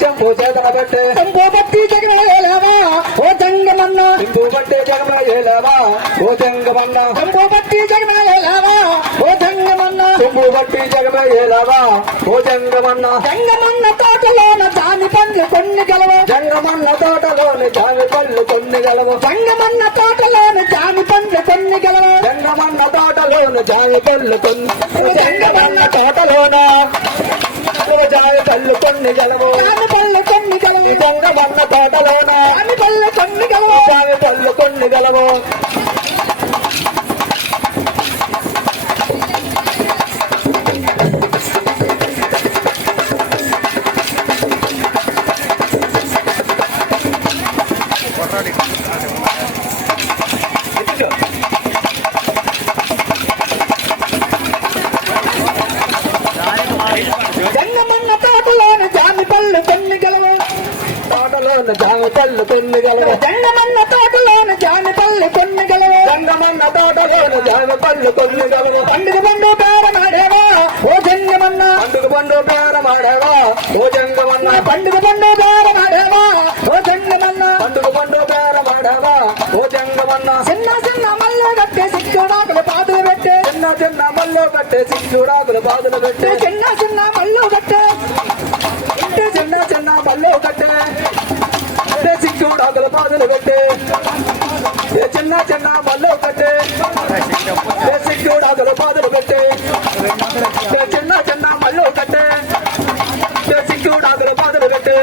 చెంపు చేతన పెట్టే చెంపు బట్టి జగమేలావా ఓ జంగమన్న చెంపు బట్టే జగమయ్యేలావా ఓ జంగమన్న చెంపు బట్టి జగమేలావా ఓ జంగమన్న చెంపు బట్టి జగమయ్యేలావా ఓ జంగమన్న జంగమన్న తోటలోన దాని పండ్లు కొన్ని గలవు జంగమన్న తోటలోని జామి పళ్ళు కొన్ని గలవు జంగమన్న తోటలోని దాని పండ్లు కొన్ని గలవు జంగమన్న తోటలోని జామి పళ్ళు కొన్ని జంగమన్న తోటలోన జామి పళ్ళు కొన్ని గలవు దాని పళ్ళు కొన్ని గలవు జంగమన్న తోటలోన దాని పళ్ళు కొన్ని గలవు జామి పళ్ళు కొన్ని గలవు జంగమన్న తోటలోని దాని పళ్ళు కొన్ని గలవు తోటలోని జామి పళ్ళు కొన్ని గలవు జంగమన్న తోటలోని దాని పళ్ళు కొన్ని గలవు జంగమన్న తోటలోని జామి పళ్ళు కొన్ని గలవు పండుగ పండు బేరమాడేవా ఓ జంగమన్న పండుగ పండు బేరమాడేవా ఓ జంగమన్న పండుగ పండు బేరమాడేవా ఓ జంగమన్న పండుగ పండు బేరమాడేవా ఓ జంగమన్న చిన్న చిన్న మల్లో కట్టే సిక్కుడాకులు పాదులు పెట్టే చిన్న చిన్న మల్లో కట్టే సిక్కుడాకులు బాధలు పెట్టే చిన్న చిన్న మల్లో కట్టే చిన్న చిన్న మల్లో కట్టే సిక్కుడాకులు బాధలు పెట్టే చిన్న చిన్న మల్లో కట్టే సిక్కుడాకులు బాధలు పెట్టే చిన్న చిన్న మల్లో కట్టే సిక్కుడాకులు బాధలు పెట్టే